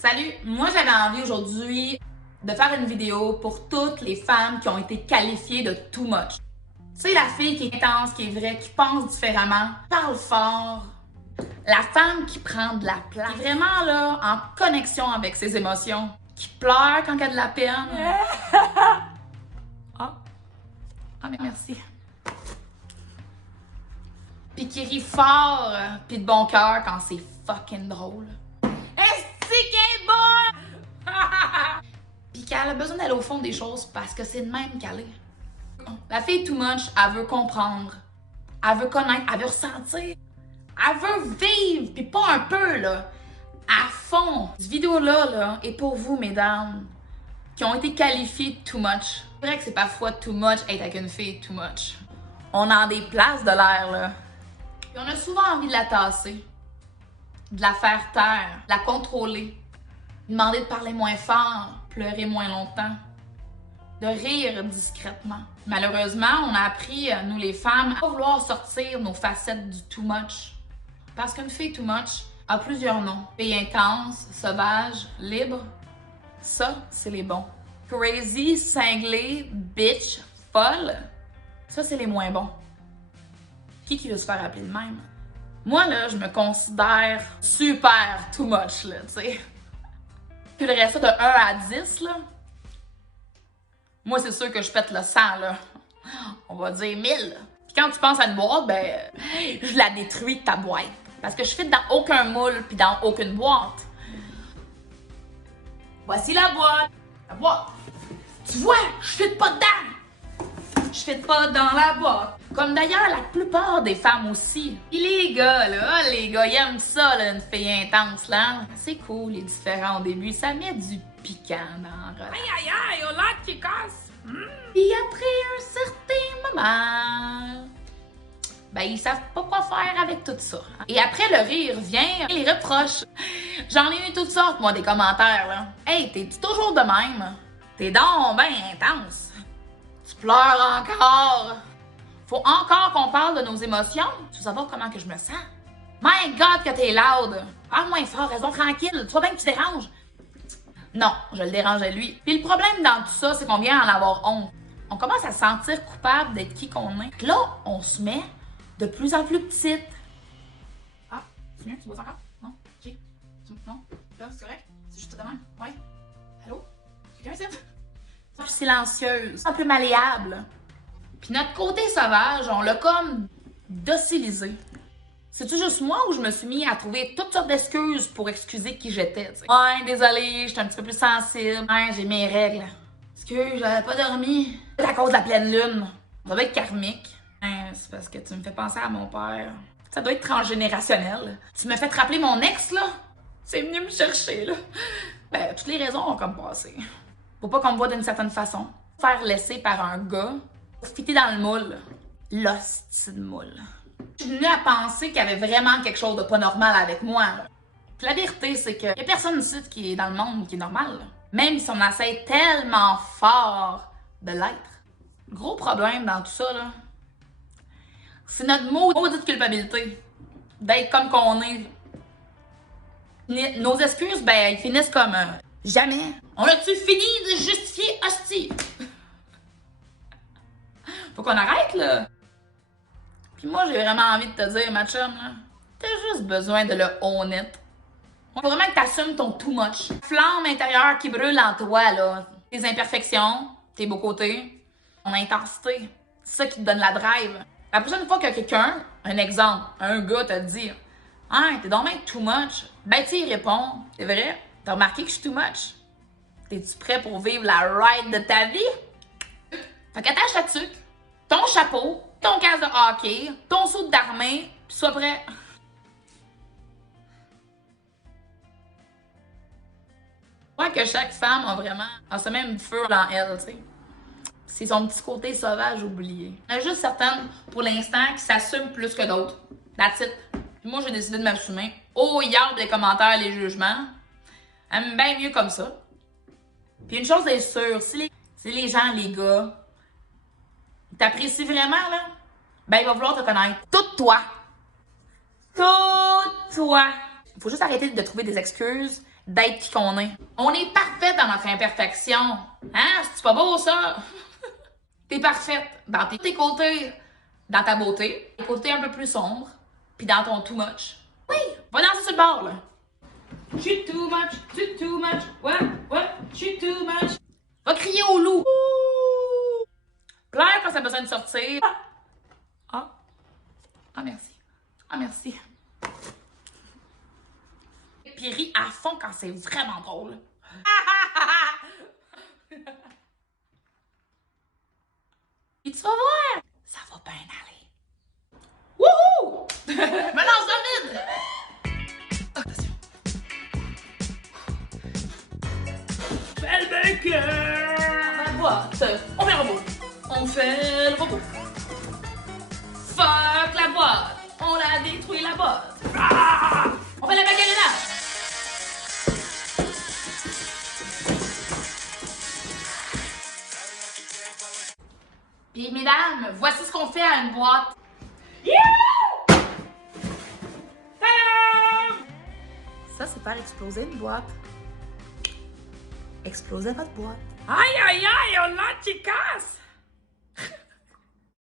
Salut! Moi, j'avais envie aujourd'hui de faire une vidéo pour toutes les femmes qui ont été qualifiées de too much. Tu sais, la fille qui est intense, qui est vraie, qui pense différemment, parle fort. La femme qui prend de la place, qui est vraiment là, en connexion avec ses émotions, qui pleure quand elle a de la peine. Mais merci. Puis qui rit fort, puis de bon cœur quand c'est fucking drôle. Est-ce qu'elle est bonne? Puis qu'elle a besoin d'aller au fond des choses parce que c'est de même qu'elle est. La fille too much, elle veut comprendre, elle veut connaître, elle veut ressentir, elle veut vivre, puis pas un peu, là, à fond. Cette vidéo-là est pour vous, mesdames, qui ont été qualifiées de too much. C'est vrai que c'est parfois too much être avec une fille too much. On a des places de l'air, là. Puis on a souvent envie de la tasser, de la faire taire, de la contrôler, demander de parler moins fort, pleurer moins longtemps, de rire discrètement. Malheureusement, on a appris, nous les femmes, à vouloir sortir nos facettes du too much. Parce qu'une fille too much a plusieurs noms. Fille intense, sauvage, libre. Ça, c'est les bons. Crazy, cinglé, bitch, folle. Ça, c'est les moins bons. Qui veut se faire appeler de même? Moi, là, je me considère super too much, là, tu sais. Tu le reste de 1 à 10, là. Moi, c'est sûr que je pète le 100, là. On va dire 1000. Puis quand tu penses à une boîte, ben, je la détruis, ta boîte. Parce que je fit dans aucun moule puis dans aucune boîte. Voici la boîte. La boîte. Tu vois, je fit pas dedans. Je fit pas dans la boîte. Comme d'ailleurs la plupart des femmes aussi. Et les gars, ils aiment ça, là, une fille intense, là. C'est cool, les différents au début. Ça met du piquant dans le... Aïe, oh là, tu casses. Et après un certain moment... Ben, ils savent pas quoi faire avec tout ça. Et après, le rire vient, les reproches. J'en ai eu toutes sortes, moi, des commentaires, là. Hey, t'es-tu toujours de même? T'es donc ben intense. Tu pleures encore. Faut encore qu'on parle de nos émotions. Tu veux savoir comment que je me sens? My God, que t'es loud. Parle moins fort, raison tranquille. Tu vois bien que tu déranges. Non, je le dérangeais lui. Puis le problème dans tout ça, c'est qu'on vient en avoir honte. On commence à se sentir coupable d'être qui qu'on est. Là, on se met de plus en plus petite. Ah, c'est mieux? Tu vois encore? Non? Ok. Non? Là, c'est correct? C'est juste demain? Ouais? Allô? Quelqu'un ici? Plus silencieuse, un peu malléable. Puis notre côté sauvage, on l'a comme docilisé. C'est-tu juste moi ou je me suis mis à trouver toutes sortes d'excuses pour excuser qui j'étais, t'sais? Ouais, désolée, j'étais un petit peu plus sensible. Ouais, j'ai mes règles. Excuse, j'avais pas dormi. C'est à cause de la pleine lune. Ça doit être karmique. Ouais, c'est parce que tu me fais penser à mon père. Ça doit être transgénérationnel. Tu me fais te rappeler mon ex, là? C'est venu me chercher, là. Ben, toutes les raisons ont comme passé. Faut pas qu'on me voit d'une certaine façon. Faire laisser par un gars, fitter dans le moule. L'hostie de moule. Je suis venue à penser qu'il y avait vraiment quelque chose de pas normal avec moi. Là. Puis la vérité, c'est que y a personne ici qui est dans le monde qui est normal. Là. Même si on essaie tellement fort de l'être. Gros problème dans tout ça, là, c'est notre maudite culpabilité d'être comme qu'on est. Nos excuses, ben, ils finissent comme jamais. On a-tu fini de justifier hostie? Faut qu'on arrête, là. Puis moi, j'ai vraiment envie de te dire, ma chum, là, t'as juste besoin de le honnête. Faut vraiment que t'assumes ton too much. Flamme intérieure qui brûle en toi, là. Tes imperfections, tes beaux côtés, ton intensité. C'est ça qui te donne la drive. La prochaine fois que quelqu'un, un exemple, un gars te dit « Ah, t'es donc bien too much », ben tu y réponds « C'est vrai? T'as remarqué que je suis too much? T'es-tu prêt pour vivre la ride de ta vie? » Fait qu'attache ta tuque, ton chapeau, ton casque de hockey, ton saut d'armée, pis sois prêt. Je crois que chaque femme a vraiment ce même feu dans elle, tu sais. C'est son petit côté sauvage oublié. Il y en a juste certaines, pour l'instant, qui s'assument plus que d'autres. That's it. Puis moi, j'ai décidé de m'assumer. Oh, yard les commentaires, les jugements. J'aime bien mieux comme ça. Puis une chose est sûre, si les gens, les gars, t'apprécient vraiment, là, ben il va vouloir te connaître. Tout toi. Tout toi. Il faut juste arrêter de trouver des excuses, d'être qui qu'on est. On est parfait dans notre imperfection. Hein? C'est pas beau, ça? T'es parfaite dans tes côtés, dans ta beauté, tes côtés un peu plus sombres, puis dans ton too much. Oui! Va danser sur le bord, là. She too much, what, she too much. Va crier au loup. Pleure quand ça a besoin de sortir. Ah, merci. Ah, merci. Puis ris à fond quand c'est vraiment drôle. Et tu vas voir, ça va bien aller. Wouhou! Me lance dans le vide! Attention. Fais le bunker! La boîte. On fait le robot. On fait le robot. Fuck la boîte. On l'a détruit la boîte. Ah! On fait la bagarina. Puis mesdames, voici ce qu'on fait à une boîte. Yeah! Tadam! Ça, c'est faire exploser une boîte. Explosez votre boîte. Aïe, aïe, aïe, on l'a, chicas!